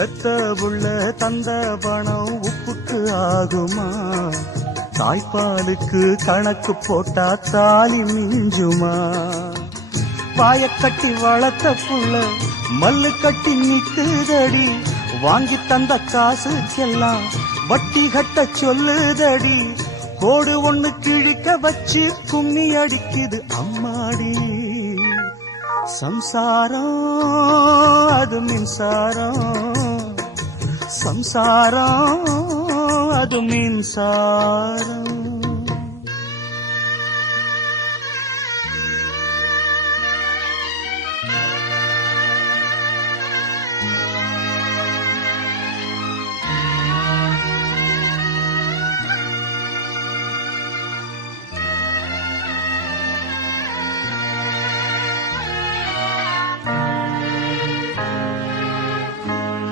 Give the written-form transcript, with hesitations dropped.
பெத்த புள்ள தந்த பணம் உப்புக்கு ஆகுமா? தாய்ப்பாலுக்கு கணக்கு போட்டா தாலி மிஞ்சுமா? வாயக்கட்டி வளர்த்த புள்ள மல்லு கட்டி நிக்குதடி, வாங்கி தந்த காசுக்கெல்லாம் வட்டி கட்ட சொல்லுதடி. கோடு ஒண்ணு கிழிக்க வச்சு கும்மி அடிக்குது அம்மாடி. சம்சாரம் அது மின்சாரம், சம்சாரம் அது மின்சாரம்.